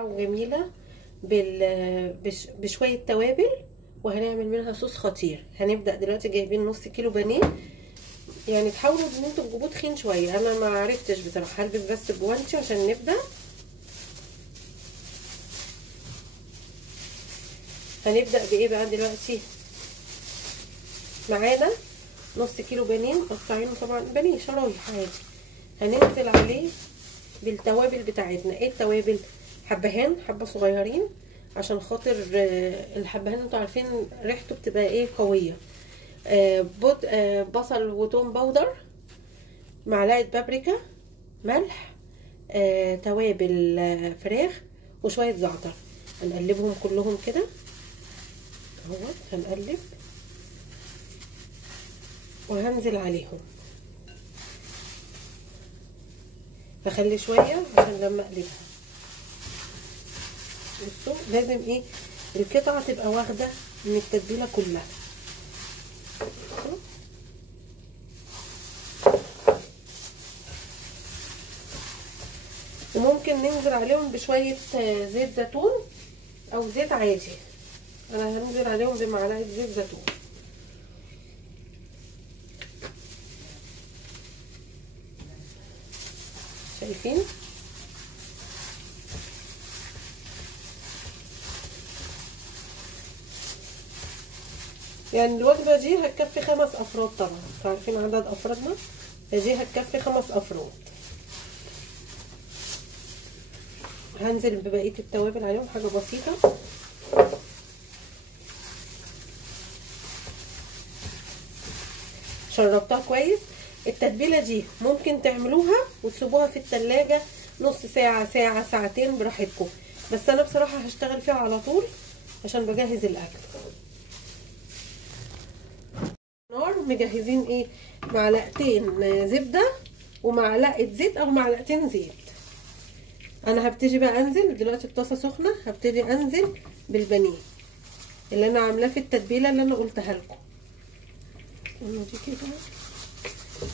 وجميله بشويه توابل، وهنعمل منها صوص خطير. هنبدا دلوقتي جايبين نص كيلو بانيه، يعني تحاولوا ان انتوا تجيبوه تخين شويه، انا ما عرفتش بصراحه. هلبس بس جوانتي عشان نبدا. هنبدا بايه بقى دلوقتي؟ معانا نص كيلو بانيه مقطعينه، طبعا بانيه شرايح عادي. هننزل عليه بالتوابل بتاعتنا. ايه التوابل؟ حبهان، حبه صغيرين، عشان خاطر الحبهان انتوا عارفين ريحته بتبقى ايه، قويه. بصل وتوم باودر، معلقه بابريكا، ملح، توابل فراخ، وشويه زعتر. هنقلبهم كلهم كده اهوت. هنقلب وهنزل عليهم. هخلي شويه عشان لما اقلبها. بصوا لازم ايه، القطعه تبقى واخده من التتبيله كلها. وممكن ننزل عليهم بشويه زيت زيتون او زيت عادي. انا هنزل عليهم بمعلقه زيت زيتون. شايفين؟ يعني الوجبه دي هتكفي 5 افراد. طبعا انتوا عارفين عدد افرادنا، دي هتكفي 5 افراد. هنزل ببقيه التوابل عليهم، حاجه بسيطه. شربتها كويس. التتبيله دي ممكن تعملوها وتسيبوها في التلاجة نص ساعه، ساعه، ساعتين، براحتكم. بس انا بصراحه هشتغل فيها على طول عشان بجهز الاكل. نار مجهزين ايه، معلقتين زبده ومعلقه زيت او معلقتين زيت. انا هبتدي بقى انزل دلوقتي بطاسه سخنه. هبتدي انزل بالبانيه اللي انا عاملاه في التتبيله اللي انا قلتها لكم. دي كده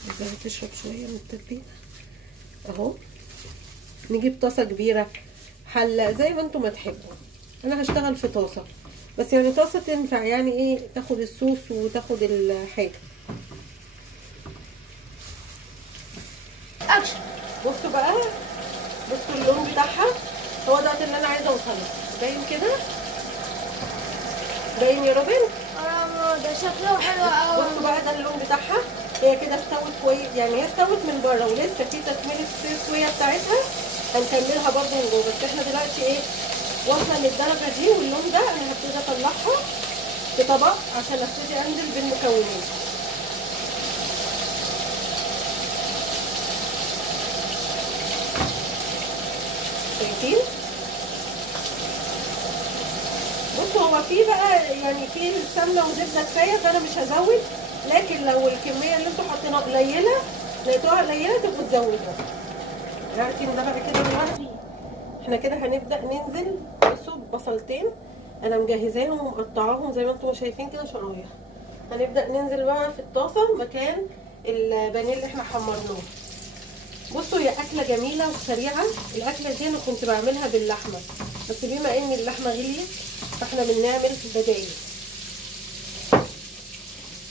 عايزاها تشرب شويه من التتبيله اهو. نجيب طاسه كبيره، حله، زي ما انتم ما تحبوا. انا هشتغل في طاسه، بس يعني طاسه تنفع يعني ايه، تاخد الصوص وتاخد الحاجه. اكشن. بصوا بقى، بصوا اللون بتاعها، هو ده اللي انا عايزه اوصله. باين كده؟ باين يا روبن؟ ده شكله حلو قوي. بصوا بقى ده اللون بتاعها. هي كده استوت كويس، يعني هي استوت من بره ولسه في تكمله التسويه بتاعتها. هنكملها برده من جوه. بس احنا دلوقتي ايه، واصله للدرجه دي واللون ده. انا هبتدي اطلعها في طبق عشان ابتدي انزل بالمكونات. شايفين؟ بصوا هو في بقى يعني في السمنه وزبده كفايه، فانا مش هزود. لكن لو الكميه اللي انتوا حاطينها قليله، لقيتوها قليله، تبقوا تزودوا. عارفين ده بقى كده دلوقتي. احنا كده هنبدا ننزل. بصوا بصلتين انا مجهزاهم ومقطعاهم زي ما انتم شايفين كده شرايح. هنبدا ننزل بقى في الطاسه مكان البانيه اللي احنا حمرناه. بصوا هي اكله جميله وسريعه. الاكله دي انا كنت بعملها باللحمه، بس بما ان اللحمه غليت فاحنا بنعمل بدايل.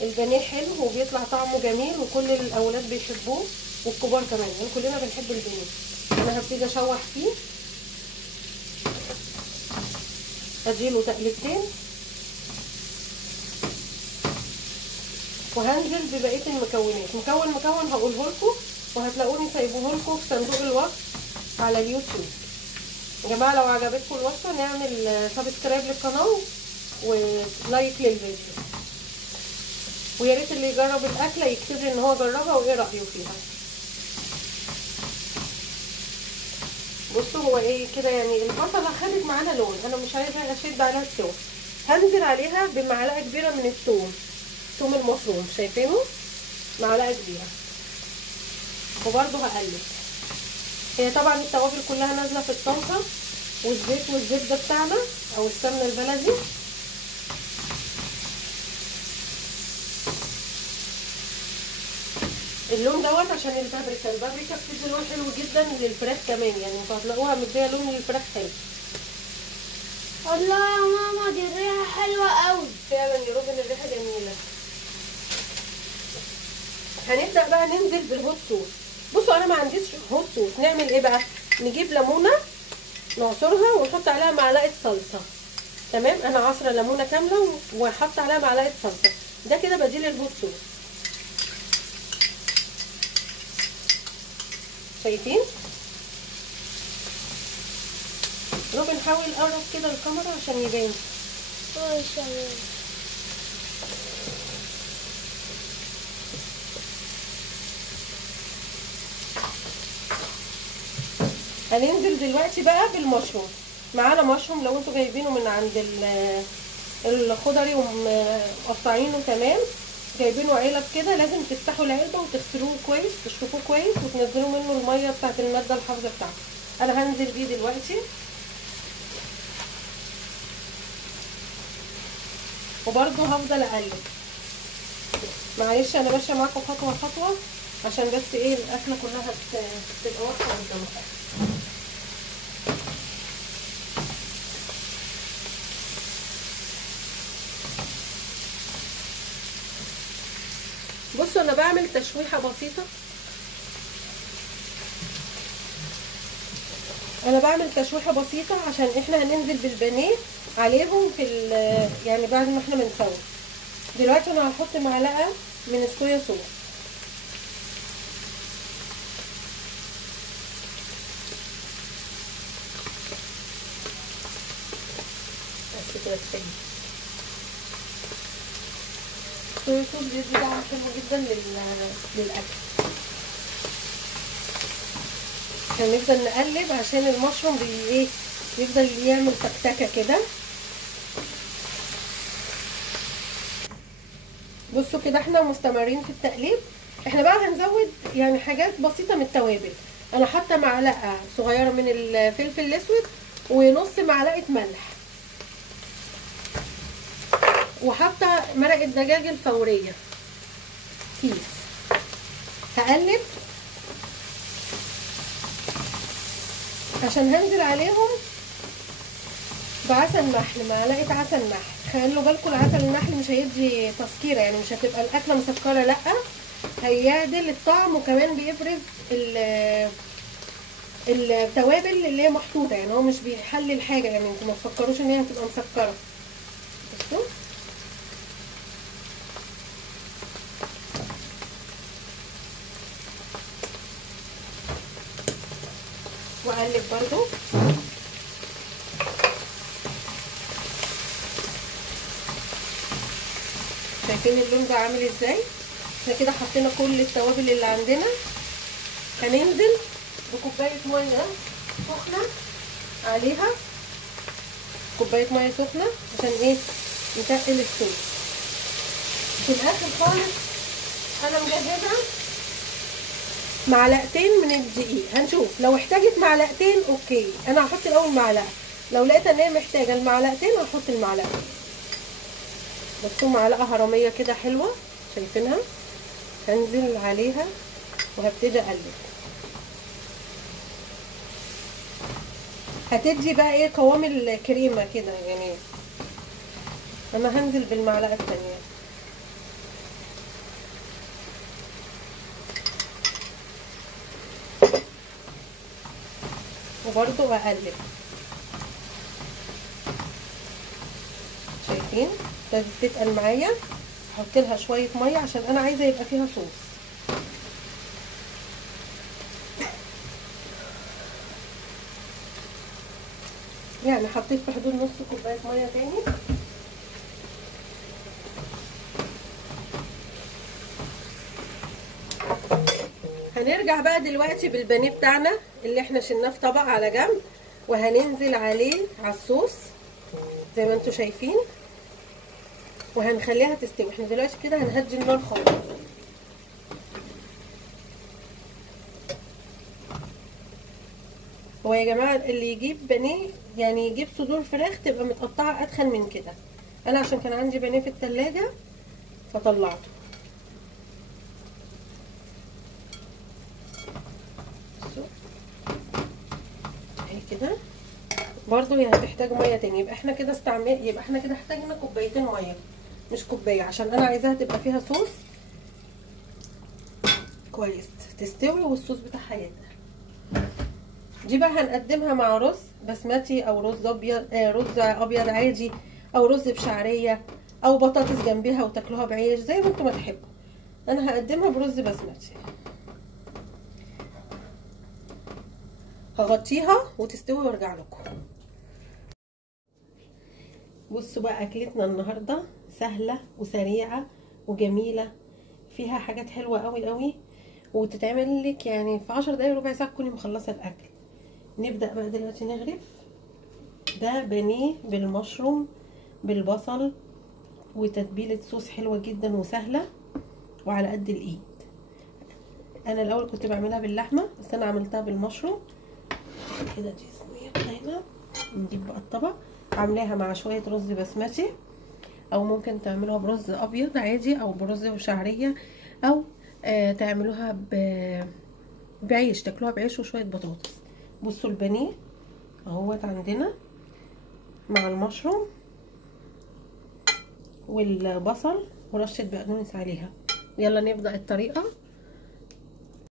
البانيه حلو وبيطلع طعمه جميل، وكل الاولاد بيحبوه والكبار كمان، يعني كلنا بنحب البانيه. انا هبتدي اشوح فيه، اديله تقلبتين، وهنزل ببقيه المكونات. مكون هقوله لكم، وهتلاقوني سايبوه لكم في صندوق الوصف على اليوتيوب. يا جماعه لو عجبتكم الوصفه نعمل سبسكرايب للقناه ولايك للفيديو. ويا ريت اللي يجرب الاكله يكتب لي ان هو جربها وايه رايه فيها. بصوا هو ايه كده، يعني البصله خدت معانا لون. انا مش عايزه اشد عليها السوا. هنزل عليها بمعلقه كبيره من الثوم المفروم. شايفينه؟ معلقه كبيره. وبرده هقلب. هي طبعا التوابل كلها نازله في الطاسه، والزيت والزبده بتاعنا او السمنه البلدي. اللون دوت عشان البابريكا بتدي لون حلو جدا للفراخ كمان، يعني انتوا هتلاقوها مديه لون للفراخ حلو. الله يا ماما دي الريحة حلوة قوي. فعلا يا روبن الريحه جميله. هنبدا بقى ننزل بالهوت صوص. بصوا انا ما عنديش هوت صوص، نعمل ايه بقى؟ نجيب ليمونه نعصرها ونحط عليها معلقه صلصه. تمام، انا عصره ليمونه كامله وحط عليها معلقه صلصه، ده كده بديل الهوت صوص. شايفين؟ روبن حاول قرب كده الكاميرا عشان يبان. هننزل دلوقتي بقى بالمشروم. معانا مشروم لو انتوا جايبينه من عند الخضري ومقطعينه تمام، جايبينه علب كده، لازم تفتحوا العلبه وتغسلوه كويس، تشطفوه كويس وتنزلوا منه الميه بتاعه الماده الحافظه بتاعته. انا هنزل بيه دلوقتي وبرده هفضل اقلب. معلش انا ماشيه معاكم خطوه خطوه عشان بس ايه الاكله كلها تبقى واضحه قدامكم. بصوا انا بعمل تشويحه بسيطه. عشان احنا هننزل بالبانيه عليهم في يعني بعد ما احنا بنسوي. دلوقتي انا هحط معلقه من الصويا صوص. بس كده كفايه. الصويا صوص بيدي طعم حلو جدا للاكل. هنفضل نقلب عشان المشروم يفضل يعمل تكتكه كده. بصوا كده احنا مستمرين في التقليب. احنا بقى هنزود يعني حاجات بسيطه من التوابل. انا حاطه معلقه صغيره من الفلفل الاسود ونص معلقه ملح، وحاطه مرقه دجاج الفوريه كيس. هقلب عشان هنزل عليهم بعسل نحل، معلقه عسل نحل. خلوا بالكم العسل النحل مش هيدي تسكيره، يعني مش هتبقى الاكله مسكره، لا هيعدل الطعم وكمان بيفرز التوابل اللي هي محطوطه، يعني هو مش بيحلل حاجه، يعني انتوا ما تفكروش ان هي هتبقى مسكره. بصوا واقلب برضو. شايفين اللون ده عامل ازاي؟ احنا كده حطينا كل التوابل اللي عندنا. هننزل بكوبايه ميه سخنه عليها، كوبايه ميه سخنه عشان ايه؟ نتقل الصوص. في الاخر خالص انا مجهزه معلقتين من الدقيق. هنشوف لو احتاجت معلقتين اوكي، انا هحط الاول معلقه، لو لقيت ان هي محتاجه المعلقتين هحط المعلقه. بصوا معلقه هرميه كده حلوه، شايفينها؟ هنزل عليها وهبتدي اقلب. هتدي بقى ايه قوام الكريمه كده يعني. انا هنزل بالمعلقه الثانيه. وبرضو اقلب. شايفين ابتدت تتقل معايا. احط لها شويه ميه عشان انا عايزه يبقى فيها صوص. يعني حطيت في حدود نص كوبايه ميه تاني. هنرجع بقى دلوقتي بالبانيه بتاعنا اللي احنا شلناه في طبق على جنب، وهننزل عليه على الصوص زي ما انتوا شايفين، وهنخليها تستوي. احنا دلوقتي كده هنهدي النار خالص. هو يا جماعه اللي يجيب بانيه يعني يجيب صدور فراخ تبقى متقطعه اتخن من كده. انا عشان كان عندي بانيه في التلاجة فطلعته. بصوا اهي كده برضو هي هتحتاج ميه تاني. يبقى احنا كده احتاجنا كوبايتين ميه مش كوبايه، عشان انا عايزاها تبقى فيها صوص كويس تستوي والصوص بتاعها يتقل. دي بقى هنقدمها مع رز بسمتي او رز ابيض، رز ابيض عادي، او رز بشعريه، او بطاطس جنبيها وتاكلوها بعيش زي ما انتم ما تحبوا. انا هقدمها برز بسمتي. هغطيها وتستوي وارجع لكم. بصوا بقى اكلتنا النهارده سهله وسريعه وجميله، فيها حاجات حلوه قوي قوي، وتتعمل لك يعني في 10 دقايق ربع ساعه تكوني مخلصه الاكل. نبدا بقى دلوقتي نغرف. ده بانيه بالمشروم بالبصل وتتبيله صوص حلوه جدا وسهله وعلى قد الايد. انا الاول كنت بعملها باللحمه، بس انا عملتها بالمشروم كده. دي صينيه هنا، نجيب بقى الطبق. عاملاها مع شويه رز بسمتي، او ممكن تعملوها برز ابيض عادي، او برز وشعريه، او تعملوها بعيش، تاكلوها بعيش وشويه بطاطس. بصوا البانيه اهوت عندنا مع المشروم والبصل ورشه بقدونس عليها. يلا نبدا الطريقه.